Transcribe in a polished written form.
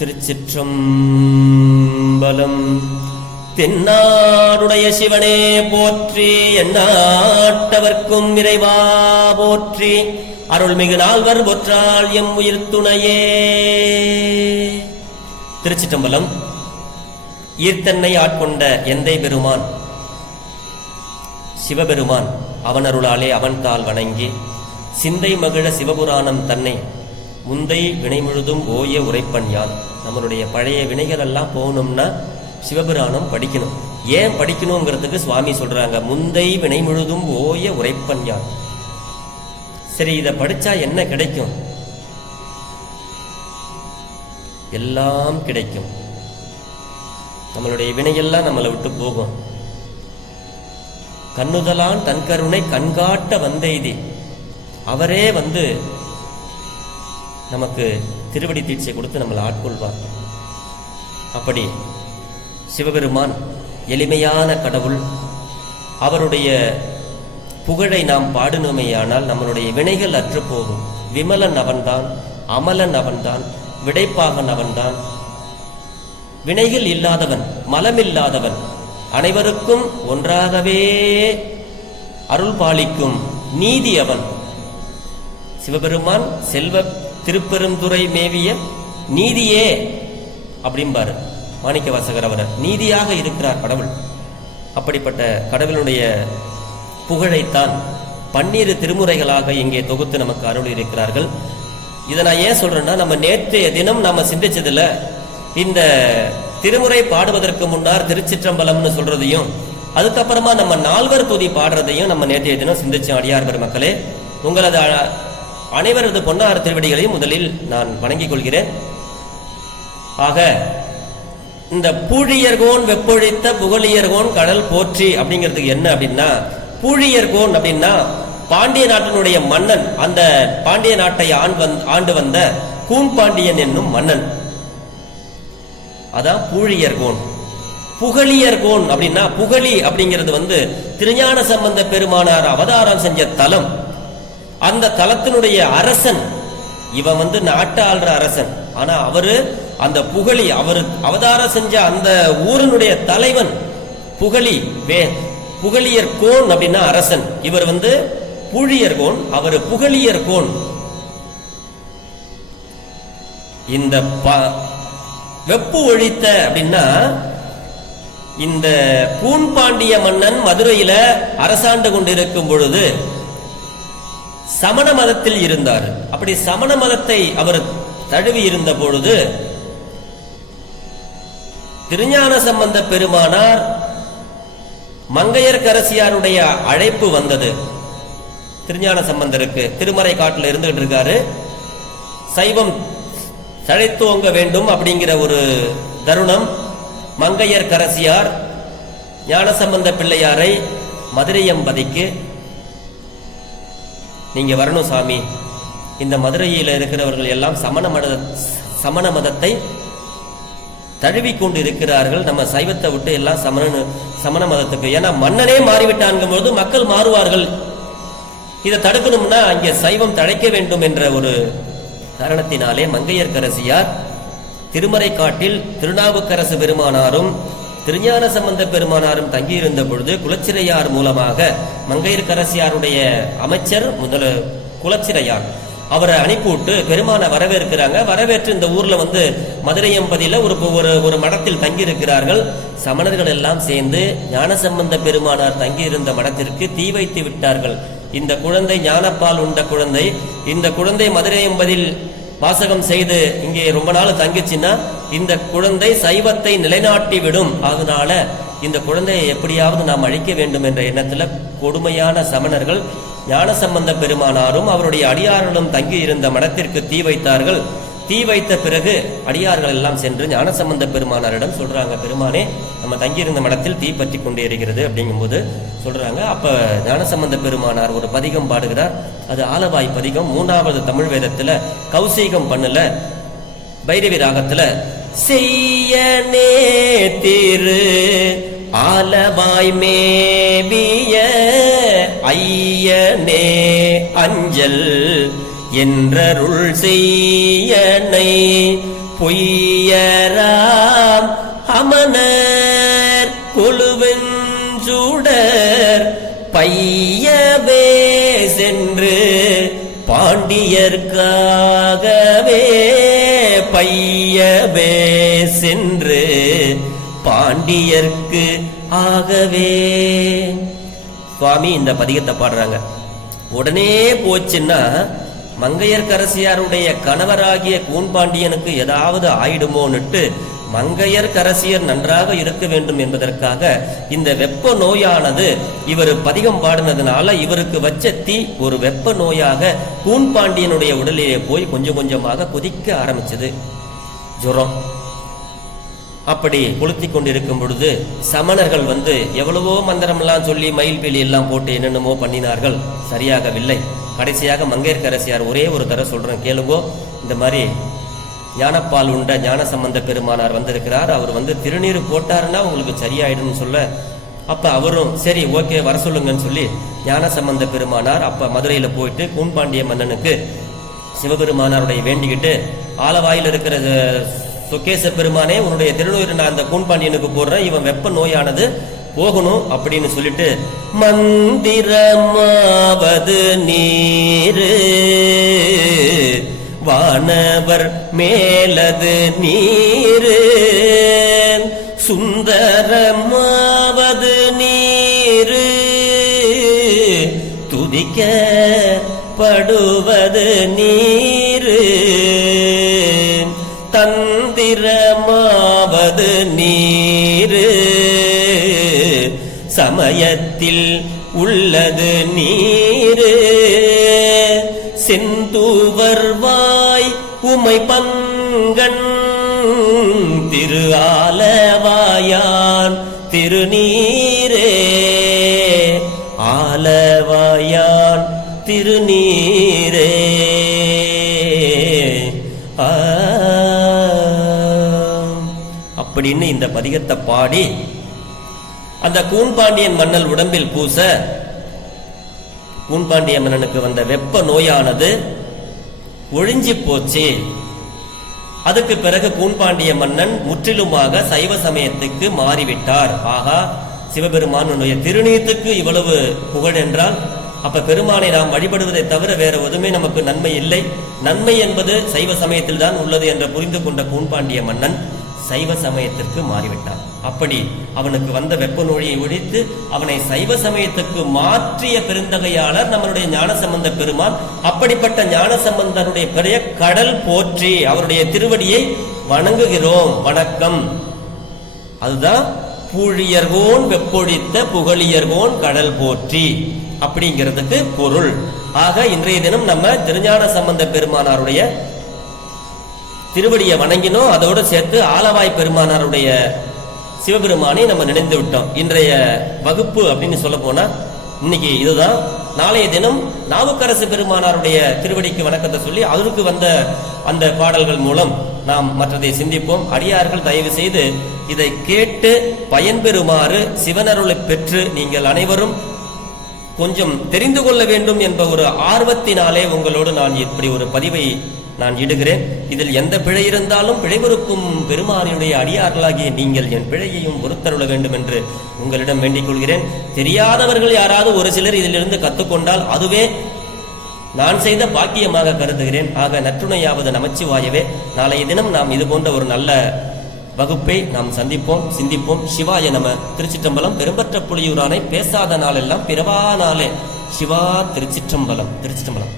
திருச்சிற்றம்பலம். தென்னாடுடைய சிவனே போற்றி, எந்நாட்டவர்க்கும் இறைவா போற்றி, அருள்மிகு நால்வர் போற்றால் எம் உயிர் துணையே. திருச்சிற்றம்பலம். ஈர்த்தன்னை ஆட்கொண்ட எந்தை பெருமான் சிவபெருமான் அவனருளாலே அவன் தாள் வணங்கி சிந்தை மகிழ சிவபுராணம் தன்னை முந்தை வினை முழுதும் ஓய உரைப்பன் யான். நம்மளுடைய பழைய வினைகள் எல்லாம் போகணும்னா சிவபுராணம் படிக்கணும். ஏன் படிக்கணுங்கிறதுக்கு சுவாமி சொல்றாங்க, முந்தை வினை முழுதும் ஓய உரைப்பன் யான். சரி, இதை படிச்சா என்ன கிடைக்கும்? எல்லாம் கிடைக்கும். நம்மளுடைய வினையெல்லாம் நம்மளை விட்டு போகும். கண்ணுதலான் தன் கருணை கண்காட்ட வந்தெய்தி, அவரே வந்து நமக்கு திருவடி தீட்சை கொடுத்து நம்மளை ஆட்கொள்வார். அப்படி சிவபெருமான் எளிமையான கடவுள். அவருடைய புகழை நாம் பாடினோமேயானால் நம்மளுடைய வினைகள் அற்று போகும். விமலன் அவன்தான், அமலன் அவன்தான், விடைப்பாகன் அவன்தான், வினைகள் இல்லாதவன், மலமில்லாதவன், அனைவருக்கும் ஒன்றாகவே அருள் பாலிக்கும் நீதி அவன். சிவபெருமான் செல்வ திருப்பெருந்துறை மேவிய நீதியே அப்படிம்பாரு மாணிக்க வாசகர். அவர் நீதியாக இருக்கிறார் கடவுள். அப்படிப்பட்ட கடவுளுடைய புகழைத்தான் 12 திருமுறைகளாக இங்கே தொகுத்து நமக்கு அருள் இருக்கிறார்கள். இதை நான் ஏன் சொல்றேன்னா, நம்ம நேற்றைய தினம் நாம சிந்திச்சதுல இந்த திருமுறை பாடுவதற்கு முன்னார் திருச்சிற்றம்பலம்னு சொல்றதையும், அதுக்கப்புறமா நம்ம நால்வர் துதி பாடுறதையும் நம்ம நேற்றைய தினம் சிந்திச்சோம். அடியார் பெருமக்களே, உங்களது அனைவரது பொன்னார் திருவடிகளையும் முதலில் நான் வணங்கிக் கொள்கிறேன். ஆக இந்த பூழியர்கோன் வெப்பொழித்த புகழியர்கோன் கடல் போற்றி அப்படிங்கிறதுக்கு என்ன அப்படின்னா, பூழியர்கோன் அப்படின்னா பாண்டிய நாட்டினுடைய மன்னன், அந்த பாண்டிய நாட்டை ஆண்டு வந்த கூன்பாண்டியன் என்னும் மன்னன், அதான் பூழியர்கோன். புகழியர்கோன் அப்படின்னா, புகழி அப்படிங்கிறது வந்து திருஞான சம்பந்த பெருமானார் அவதாரம் செஞ்ச தலம். அந்த தலத்தினுடைய அரசன் இவன் வந்து நாட்டு ஆள்ற அரசன். ஆனா அவரு அந்த புகழி, அவரு அவதாரம் செஞ்ச அந்த ஊரினுடைய தலைவன் புகழி புகழியர் கோன் அப்படின்னா அரசன். இவர் வந்து பூழியர்கோன், அவர் புகழியர் கோன். இந்த வெப்பு ஒழித்த அப்படின்னா, இந்த கூன்பாண்டிய மன்னன் மதுரையில அரசாண்டு கொண்டிருக்கும் பொழுது சமண மதத்தில் இருந்தார். அப்படி சமண மதத்தை அவர் தழுவி இருந்த பொழுது திருஞான சம்பந்த பெருமானார் மங்கையர்க்கரசியாருடைய அழைப்பு வந்தது. திருஞான சம்பந்தருக்கு திருமறை காட்டில் இருந்துகிட்டு இருக்காரு. சைவம் தழைத்தோங்க வேண்டும் அப்படிங்கிற ஒரு தருணம். மங்கையர்க்கரசியார் ஞானசம்பந்த பிள்ளையாரை மதுரையம்பதிக்கு, நீங்க வரணும் சாமி, இந்த மதுரையில் இருக்கிறவர்கள் எல்லாம் சமண மதத்தை தழுவி கொண்டு இருக்கிறார்கள், நம்ம சைவத்தை விட்டு எல்லாம் சமண மதத்துக்கு, ஏன்னா மன்னனே மாறிவிட்டான்கும் போது மக்கள் மாறுவார்கள், இதை தடுக்கணும்னா இங்கே சைவம் தழைக்க வேண்டும் என்ற ஒரு காரணத்தினாலே மங்கையர்க்கரசியார் திருமறை காட்டில் திருநாவுக்கரசு பெருமானாரும் திருஞான சம்பந்த பெருமானாரும் தங்கியிருந்த பொழுது குலச்சிறையார் மூலமாக மங்கையர்க்கரசியாருடைய அமைச்சர் குலச்சிறையார் அவரை அனுப்பிவிட்டு பெருமான வரவேற்கிறாங்க. வரவேற்று இந்த ஊர்ல வந்து மதுரையம்பதியில ஒரு மடத்தில் தங்கி இருக்கிறார்கள். சமணர்கள் எல்லாம் சேர்ந்து ஞானசம்பந்த பெருமானார் தங்கியிருந்த மடத்திற்கு தீ வைத்து விட்டார்கள். இந்த குழந்தை ஞானப்பால் உண்ட குழந்தை, இந்த குழந்தை மதுரையம்பதில் வாசகம் செய்து இங்கே ரொம்ப நாள் தங்கிச்சுன்னா இந்த குழந்தை சைவத்தை நிலைநாட்டி விடும். அதனால இந்த குழந்தையை எப்படியாவது நாம் அழிக்க வேண்டும் என்ற எண்ணத்துல கொடுமையான சமணர்கள் ஞானசம்பந்த பெருமானாரும் அவருடைய அடியார்களும் தங்கி இருந்த மடத்திற்கு தீ வைத்தார்கள். தீ வைத்த பிறகு அடியார்கள் எல்லாம் சென்று ஞானசம்பந்த பெருமானாரிடம் சொல்றாங்க, பெருமானே, நம்ம தங்கியிருந்த மடத்தில் தீ பற்றி கொண்டே இருக்கிறது அப்படிங்கும்போது சொல்றாங்க. அப்ப ஞானசம்பந்த பெருமானார் ஒரு பதிகம் பாடுகிறார். அது ஆலவாய் பதிகம், 3வது தமிழ் வேதத்துல கௌசீகம் பண்ணல பைரவி ராகத்துல செய்யனே திரு ஆலவாய் மேவிய ஐயனே அஞ்சல் என்றருள் செய்யனை பொய்யராம் அமனர் கொழுவெஞ்சூடர் பையவே சென்று பாண்டியர்க்காகவே பையவே சென்று பாண்டியர்க்கு ஆகவே. சுவாமி இந்த பதிகத்தை பாடுறாங்க. உடனே போச்சுன்னா மங்கையர்க்கரசியாருடைய கணவராகிய கூன்பாண்டியனுக்கு ஏதாவது ஆயிடுமோன்னுட்டு மங்கையர்க்கரசியர் நன்றாக இருக்க வேண்டும் என்பதற்காக இந்த வெப்ப நோயானது இவர் பதிகம் பாடினதுனால இவருக்கு வச்ச தீ ஒரு வெப்ப நோயாக கூன்பாண்டியனுடைய உடலிலே போய் கொஞ்சம் கொஞ்சமாக கொதிக்க ஆரம்பிச்சது. ஜுரம் அப்படி கொளுத்தி கொண்டிருக்கும் பொழுது சமணர்கள் எவ்வளவோ மந்திரம்லாம் சொல்லி மயில் பீலி எல்லாம் போட்டு என்னென்னமோ பண்ணினார்கள், சரியாகவில்லை. கடைசியாக மங்கையர்க்கரசியார் ஒரே ஒரு தடவை சொல்றேன் கேளுங்கோ, இந்த மாதிரி ஞானப்பால் உண்ட ஞான சம்பந்த பெருமானார் வந்திருக்கிறார், அவர் திருநீர் போட்டாருன்னா உங்களுக்கு சரியாயிடும்னு சொல்ல, அப்ப அவரும் சரி ஓகே வர சொல்லுங்கன்னு சொல்லி ஞான சம்பந்த பெருமானார் அப்ப மதுரையில போயிட்டு கூன்பாண்டிய மன்னனுக்கு சிவபெருமானாருடைய வேண்டிக்கிட்டு, ஆலவாயில் இருக்கிற சொக்கேச பெருமானே உன்னுடைய திருநூறு நான் அந்த கூன்பாண்டியனுக்கு போடுறேன், இவன் வெப்ப நோயானது போகணும் அப்படின்னு சொல்லிட்டு, மந்திரமாவது நீரு வானவர் மேலது நீரு சுந்தரமாவது நீரு துதிக்கப்படுவது நீரு தந்திரமாவது நீரு சமயத்தில் உள்ளது நீரு செந்தூவர்வாய் உமை பங்கன் திரு ஆலவாயான் திருநீரே ஆலவாயான் திருநீரே. அப்படின்னு இந்த பதிகத்தை பாடி அந்த கூன்பாண்டியன் மன்னல் உடம்பில் பூச கூன்பாண்டிய மன்னனுக்கு வந்த வெப்ப நோயானது ஒழிஞ்சி போச்சு. அதுக்கு பிறகு கூன்பாண்டிய மன்னன் முற்றிலுமாக சைவ சமயத்துக்கு மாறிவிட்டார். ஆகா, சிவபெருமானுடைய திருநீத்துக்கு இவ்வளவு புகழ் என்றால் அப்ப பெருமானை நாம் வழிபடுவதை தவிர வேற எதுவுமே நமக்கு நன்மை இல்லை, நன்மை என்பது சைவ சமயத்தில் தான் உள்ளது என்று புரிந்து கொண்ட கூன்பாண்டிய மன்னன் சைவ சமயத்திற்கு மாறிவிட்டான். அப்படி அவனுக்கு வந்த வெப்ப நோயை ஒழித்து அவனை சைவ சமயத்துக்கு மாற்றிய பெருந்தகையாளர் நம்மளுடைய ஞானசம்பந்த பெருமான். அப்படிப்பட்ட ஞானசம்பந்தனுடைய பெரிய கடல் போற்றி அவருடைய திருவடியை வணங்குகிறோம். வணக்கம். அதுதான் பூழியர்கோன் வெப்பொழித்த புகழியர்கோன் கடல் போற்றி அப்படிங்கிறதுக்கு பொருள். ஆக இன்றைய தினம் நம்ம திருஞான சம்பந்த பெருமானாருடைய திருவடியை வணங்கினோம். அதோடு சேர்த்து ஆலவாய் பெருமானாருடைய சிவபெருமானை நம்ம நினைந்து விட்டோம். இன்றைய வகுப்பு அப்படின்னு சொல்ல போனா இன்னைக்கு இதுதான். நாளைய தினம் நாவுக்கரசு பெருமானாருடைய திருவடிக்கு வணக்கத்தை சொல்லி அவருக்கு வந்த அந்த பாடல்கள் மூலம் நாம் மற்றதை சிந்திப்போம். அடியார்கள் தயவு செய்து இதை கேட்டு பயன்பெறுமாறு சிவனருளை பெற்று நீங்கள் அனைவரும் கொஞ்சம் தெரிந்து கொள்ள வேண்டும் என்ற ஒரு ஆர்வத்தினாலே உங்களோடு நான் இப்படி ஒரு பதிவை நான் இடுகிறேன். இதில் எந்த பிழை இருந்தாலும் பிழை பொறுக்கும் பெருமானுடைய அடியார்களாகிய நீங்கள் என் பிழையையும் பொறுத்தருள வேண்டும் என்று உங்களிடம் வேண்டிக் கொள்கிறேன். தெரியாதவர்கள் யாராவது ஒரு சிலர் இதிலிருந்து கற்றுக்கொண்டால் அதுவே நான் செய்த பாக்கியமாக கருதுகிறேன். ஆக நற்றுணையாவது நமச்சிவாயவே. நாளைய தினம் நாம் இது போன்ற ஒரு நல்ல வகுப்பை நாம் சந்திப்போம், சிந்திப்போம். சிவாய நம. திருச்சிற்றம்பலம். பெரும்பற்ற புலியூரானை பேசாத நாளெல்லாம் பிறவா நாளே. சிவா திருச்சிற்றம்பலம். திருச்சிற்றம்பலம்.